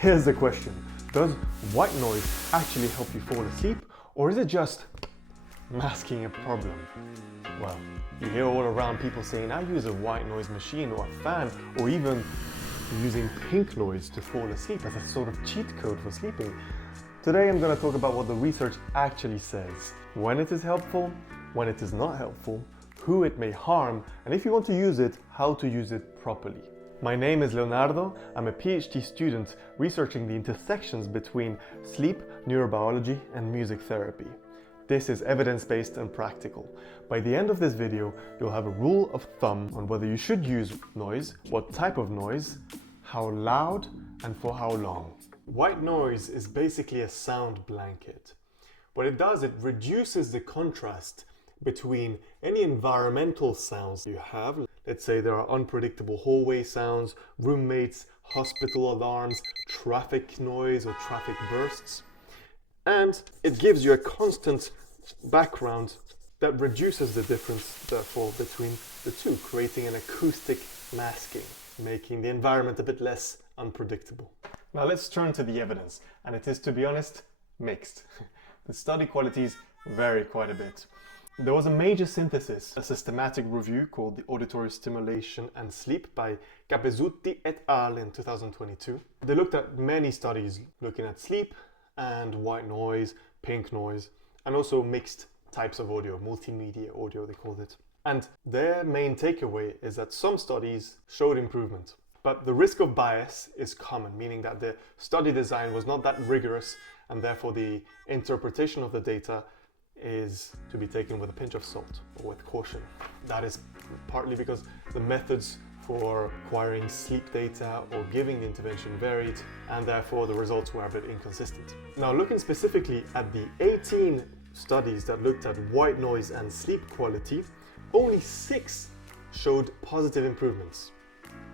Here's the question. Does white noise actually help you fall asleep, or is it just masking a problem? Well, you hear all around people saying, I use a white noise machine or a fan, or even using pink noise to fall asleep as a sort of cheat code for sleeping. Today I'm going to talk about what the research actually says, when it is helpful, when it is not helpful, who it may harm, and if you want to use it, how to use it properly. My name is Leonardo. I'm a PhD student researching the intersections between sleep, neurobiology, and music therapy. This is evidence-based and practical. By the end of this video, you'll have a rule of thumb on whether you should use noise, what type of noise, how loud, and for how long. White noise is basically a sound blanket. What it does, it reduces the contrast between any environmental sounds you have. Let's say there are unpredictable hallway sounds, roommates, hospital alarms, traffic noise or traffic bursts. And it gives you a constant background that reduces the difference, therefore, between the two, creating an acoustic masking, making the environment a bit less unpredictable. Now let's turn to the evidence, and it is, to be honest, mixed. The study qualities vary quite a bit. There was a major synthesis, a systematic review called the Auditory Stimulation and Sleep by Capezzuti et al. In 2022. They looked at many studies looking at sleep and white noise, pink noise, and also mixed types of audio, multimedia audio they called it. And their main takeaway is that some studies showed improvement, but the risk of bias is common, meaning that the study design was not that rigorous, and therefore the interpretation of the data is to be taken with a pinch of salt or with caution. That is partly because the methods for acquiring sleep data or giving the intervention varied, and therefore the results were a bit inconsistent. Now, looking specifically at the 18 studies that looked at white noise and sleep quality, only 6 showed positive improvements.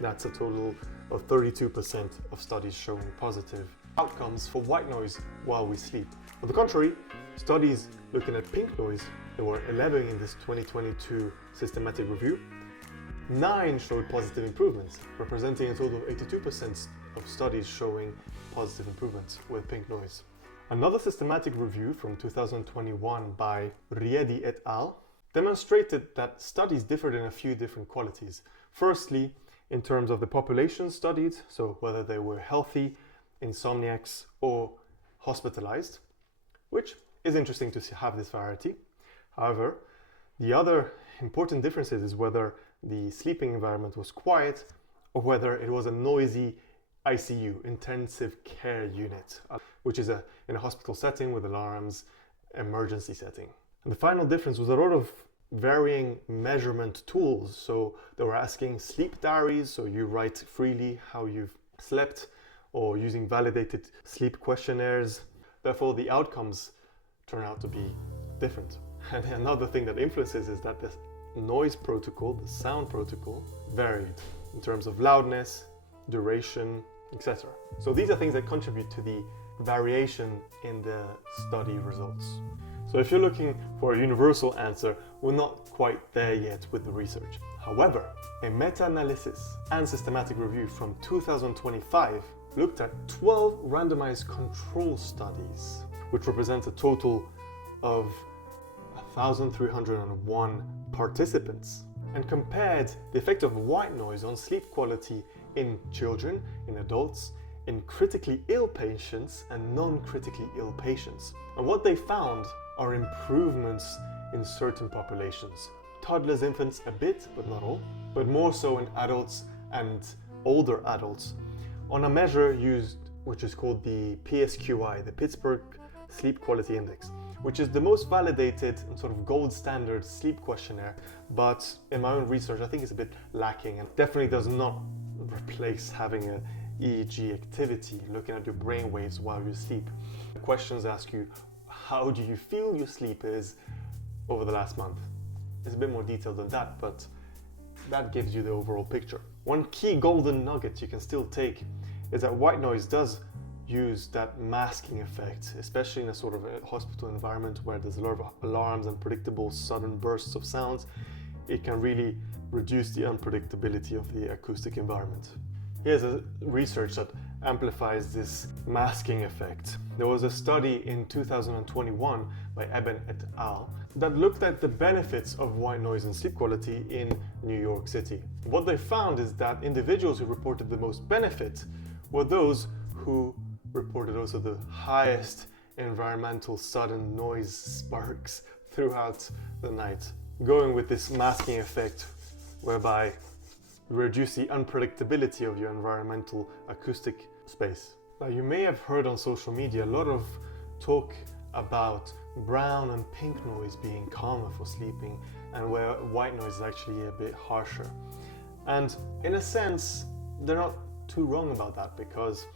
That's a total of 32% of studies showing positive outcomes for white noise while we sleep. On the contrary, studies looking at pink noise, there were 11 in this 2022 systematic review, 9 showed positive improvements, representing a total of 82% of studies showing positive improvements with pink noise. Another systematic review from 2021 by Riedi et al. Demonstrated that studies differed in a few different qualities. Firstly, in terms of the population studied, so whether they were healthy, insomniacs, or hospitalized, which is interesting to have this variety. However, the other important difference is whether the sleeping environment was quiet or whether it was a noisy ICU, intensive care unit, which is in a hospital setting with alarms, emergency setting. And the final difference was a lot of varying measurement tools. So they were asking sleep diaries, so you write freely how you've slept, or using validated sleep questionnaires. Therefore, the outcomes turn out to be different. And another thing that influences is that the noise protocol, the sound protocol, varied in terms of loudness, duration, etc. So these are things that contribute to the variation in the study results. So if you're looking for a universal answer, we're not quite there yet with the research. However, a meta-analysis and systematic review from 2025 looked at 12 randomized control studies, which represents a total of 1,301 participants, and compared the effect of white noise on sleep quality in children, in adults, in critically ill patients and non-critically ill patients. And what they found are improvements in certain populations. Toddlers, infants a bit, but not all, but more so in adults and older adults, on a measure used which is called the PSQI, the Pittsburgh Sleep Quality Index, which is the most validated and sort of gold standard sleep questionnaire, but in my own research I think it's a bit lacking and definitely does not replace having a EEG activity, looking at your brain waves while you sleep. The questions ask you, how do you feel your sleep is over the last month? It's a bit more detailed than that, but that gives you the overall picture. One key golden nugget you can still take is that white noise does use that masking effect, especially in a sort of a hospital environment where there's a lot of alarms and predictable sudden bursts of sounds. It can really reduce the unpredictability of the acoustic environment. Here's a research that amplifies this masking effect. There was a study in 2021 by Eben et al. That looked at the benefits of white noise and sleep quality in New York City. What they found is that individuals who reported the most benefit were those who reported also the highest environmental sudden noise sparks throughout the night, going with this masking effect whereby you reduce the unpredictability of your environmental acoustic space. Now, you may have heard on social media a lot of talk about brown and pink noise being calmer for sleeping and where white noise is actually a bit harsher. And in a sense, they're not too wrong about that, because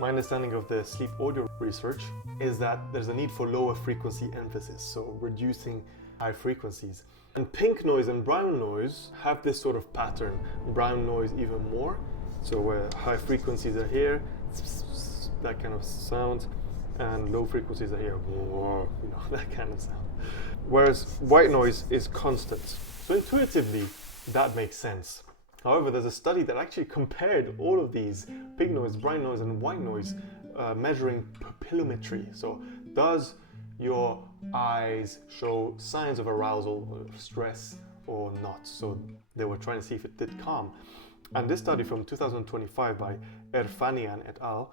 my understanding of the sleep audio research is that there's a need for lower frequency emphasis, so reducing high frequencies. And pink noise and brown noise have this sort of pattern. Brown noise even more, so where high frequencies are here, that kind of sound, and low frequencies are here, that kind of sound. Whereas white noise is constant. So intuitively, that makes sense. However, there's a study that actually compared all of these, pink noise, brown noise, and white noise, measuring pupillometry. So does your eyes show signs of arousal or stress or not? So they were trying to see if it did calm. And this study from 2025 by Erfanian et al.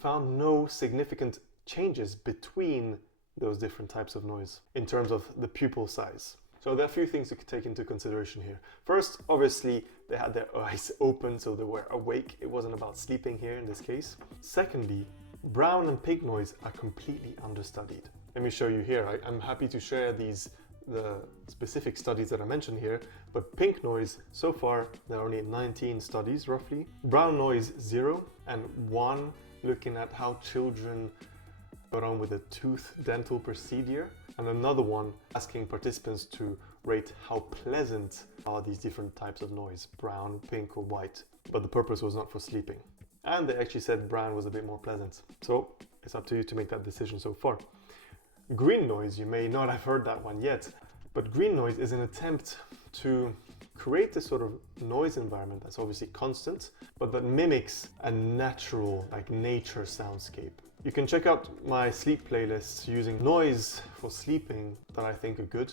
Found no significant changes between those different types of noise in terms of the pupil size. So there are a few things to take into consideration here. First, obviously, they had their eyes open, so they were awake. It wasn't about sleeping here in this case. Secondly, brown and pink noise are completely understudied. Let me show you here. I'm happy to share the specific studies that I mentioned here, but pink noise, so far, there are only 19 studies roughly. Brown noise, 0, and 1 looking at how children got on with a tooth dental procedure, and another one asking participants to rate how pleasant are these different types of noise, brown, pink, or white. But the purpose was not for sleeping. And they actually said brown was a bit more pleasant. So it's up to you to make that decision so far. Green noise, you may not have heard that one yet, but green noise is an attempt to create this sort of noise environment that's obviously constant, but that mimics a natural, like nature soundscape. You can check out my sleep playlists using noise for sleeping that I think are good.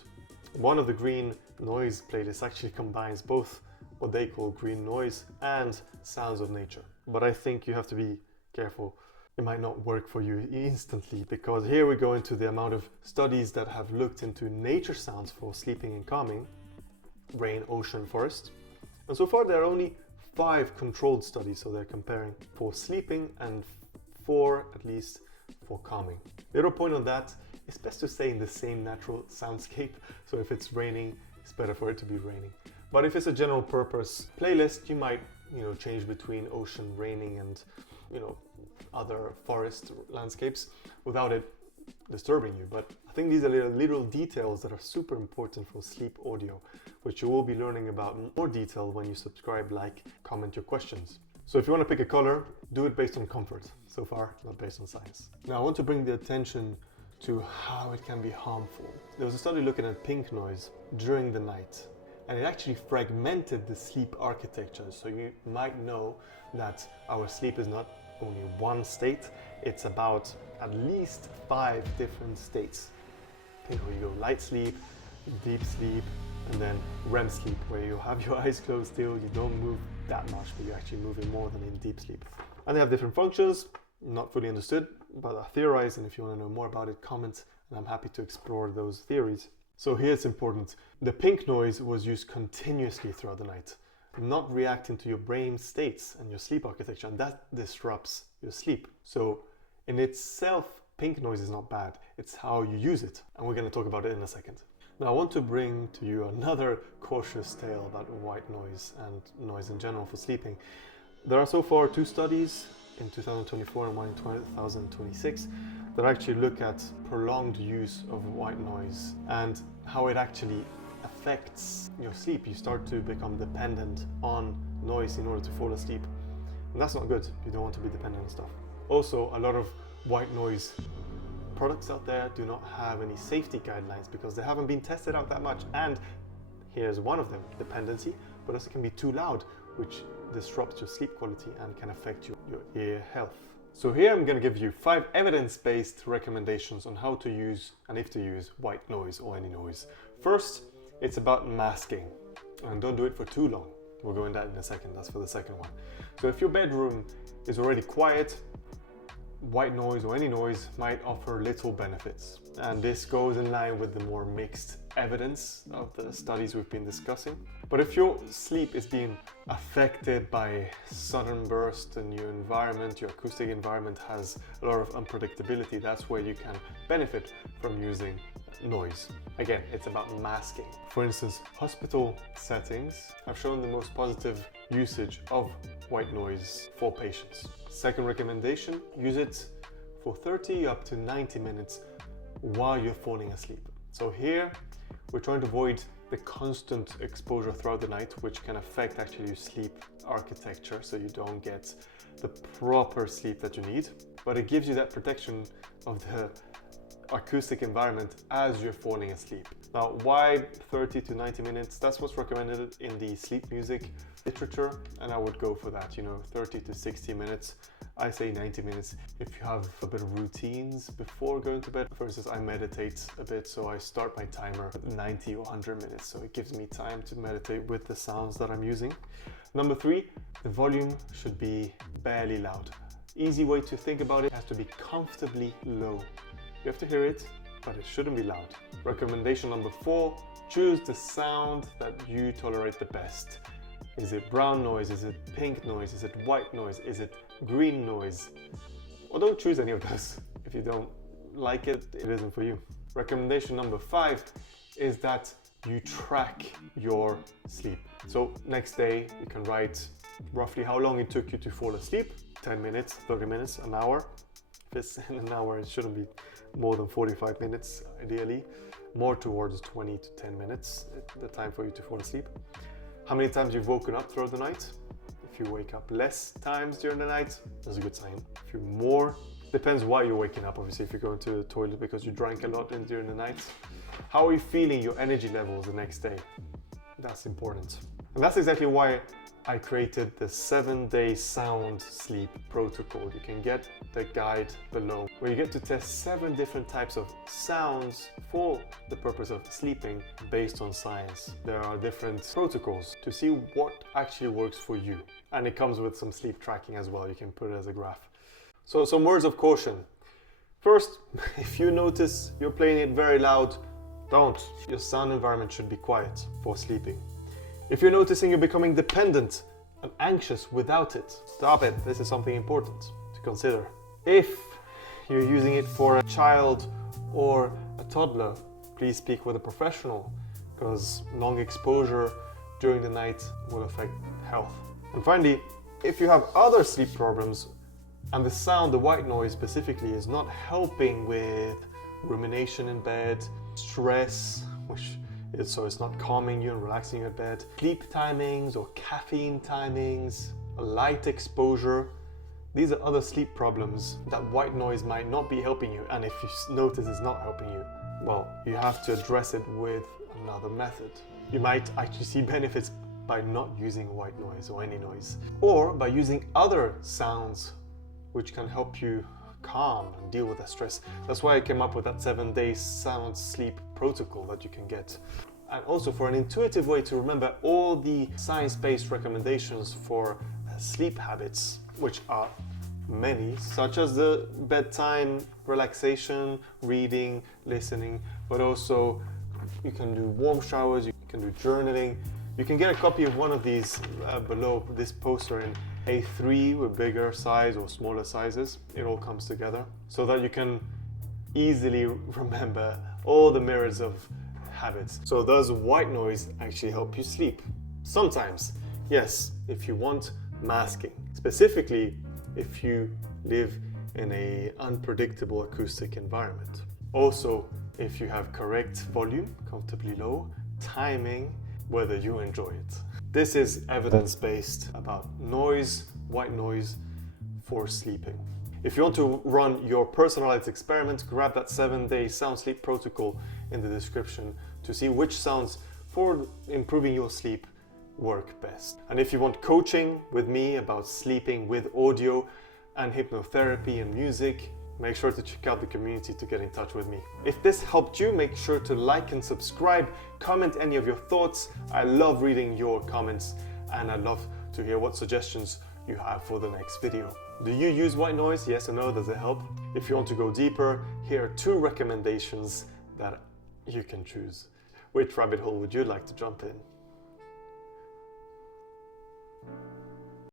One of the green noise playlists actually combines both what they call green noise and sounds of nature. But I think you have to be careful. It might not work for you instantly, because here we go into the amount of studies that have looked into nature sounds for sleeping and calming, rain, ocean, forest. And so far there are only 5 controlled studies, so they're comparing for sleeping and 4 at least for calming. The other point on that, it's best to stay in the same natural soundscape. So if it's raining, it's better for it to be raining. But if it's a general purpose playlist, you might, change between ocean, raining, and, other forest landscapes without it disturbing you. But I think these are little details that are super important for sleep audio, which you will be learning about in more detail when you subscribe, like, comment your questions. So if you want to pick a color, do it based on comfort. So far, not based on science. Now I want to bring the attention to how it can be harmful. There was a study looking at pink noise during the night, and it actually fragmented the sleep architecture. So you might know that our sleep is not only one state, it's about at least 5 different states. You go light sleep, deep sleep, and then REM sleep, where you have your eyes closed still, you don't move that much, but you're actually moving more than in deep sleep. And they have different functions, not fully understood, but I theorize, and if you want to know more about it, comment, and I'm happy to explore those theories. So here's important. The pink noise was used continuously throughout the night, not reacting to your brain states and your sleep architecture, and that disrupts your sleep. So in itself, pink noise is not bad. It's how you use it, and we're going to talk about it in a second. Now I want to bring to you another cautious tale about white noise and noise in general for sleeping. There are so far 2 studies in 2024 and one in 2026 that actually look at prolonged use of white noise and how it actually affects your sleep. You start to become dependent on noise in order to fall asleep. And that's not good. You don't want to be dependent on stuff. Also, a lot of white noise products out there do not have any safety guidelines because they haven't been tested out that much. And here's one of them, dependency, but also can be too loud, which disrupts your sleep quality and can affect your ear health. So here I'm going to give you 5 evidence-based recommendations on how to use and if to use white noise or any noise. First, it's about masking, and don't do it for too long. We'll go into that in a second. That's for the second one. So if your bedroom is already quiet, white noise or any noise might offer little benefits. And this goes in line with the more mixed evidence of the studies we've been discussing. But if your sleep is being affected by sudden bursts in your environment, your acoustic environment has a lot of unpredictability, that's where you can benefit from using noise. Again, it's about masking. For instance, hospital settings have shown the most positive usage of white noise for patients. Second recommendation, use it for 30 up to 90 minutes while you're falling asleep. So here, we're trying to avoid the constant exposure throughout the night, which can affect actually your sleep architecture, so you don't get the proper sleep that you need. But it gives you that protection of the acoustic environment as you're falling asleep. Now, why 30 to 90 minutes? That's what's recommended in the sleep music literature, and I would go for that, 30 to 60 minutes. I say 90 minutes if you have a bit of routines before going to bed. For instance, I meditate a bit, so I start my timer at 90 or 100 minutes, so it gives me time to meditate with the sounds that I'm using. Number 3, the volume should be barely loud. Easy way to think about it has to be comfortably low. You have to hear it, but it shouldn't be loud. Recommendation number 4, choose the sound that you tolerate the best. Is it brown noise? Is it pink noise? Is it white noise? Is it green noise? Or don't choose any of those. If you don't like it, it isn't for you. Recommendation number 5 is that you track your sleep. So next day, you can write roughly how long it took you to fall asleep. 10 minutes, 30 minutes, an hour. If it's in an hour, it shouldn't be more than 45 minutes, ideally. More towards 20 to 10 minutes, the time for you to fall asleep. How many times you've woken up throughout the night? If you wake up less times during the night, that's a good sign. If you're more, depends why you're waking up. Obviously, if you're going to the toilet because you drank a lot during the night. How are you feeling your energy levels the next day? That's important. And that's exactly why I created the 7-day sound sleep protocol. You can get the guide below, where you get to test 7 different types of sounds for the purpose of sleeping based on science. There are different protocols to see what actually works for you. And it comes with some sleep tracking as well. You can put it as a graph. So some words of caution. First, if you notice you're playing it very loud, don't. Your sound environment should be quiet for sleeping. If you're noticing you're becoming dependent and anxious without it, stop it. This is something important to consider. If you're using it for a child or a toddler, please speak with a professional, because long exposure during the night will affect health. And finally, if you have other sleep problems and the sound, the white noise specifically, is not helping with rumination in bed, stress, so it's not calming you and relaxing you in bed, sleep timings or caffeine timings, light exposure, these are other sleep problems that white noise might not be helping you. And if you notice it's not helping you, well, you have to address it with another method. You might actually see benefits by not using white noise or any noise, or by using other sounds which can help you calm and deal with that stress. That's why I came up with that 7-day sound sleep protocol that you can get. And also for an intuitive way to remember all the science-based recommendations for sleep habits, which are many, such as the bedtime relaxation, reading, listening, but also you can do warm showers, you can do journaling. You can get a copy of one of these below this poster in A3 with bigger size or smaller sizes. It all comes together so that you can easily remember all the myriads of habits. So does white noise actually help you sleep? Sometimes, yes, if you want masking. Specifically, if you live in an unpredictable acoustic environment. Also, if you have correct volume, comfortably low, timing, whether you enjoy it. This is evidence-based about noise, white noise for sleeping. If you want to run your personalized experiment, grab that 7-day sound sleep protocol in the description to see which sounds for improving your sleep work best. And if you want coaching with me about sleeping with audio and hypnotherapy and music, make sure to check out the community to get in touch with me. If this helped you, make sure to like and subscribe, comment any of your thoughts. I love reading your comments and I love to hear what suggestions you have for the next video. Do you use white noise? Yes or no? Does it help? If you want to go deeper, here are 2 recommendations that you can choose. Which rabbit hole would you like to jump in?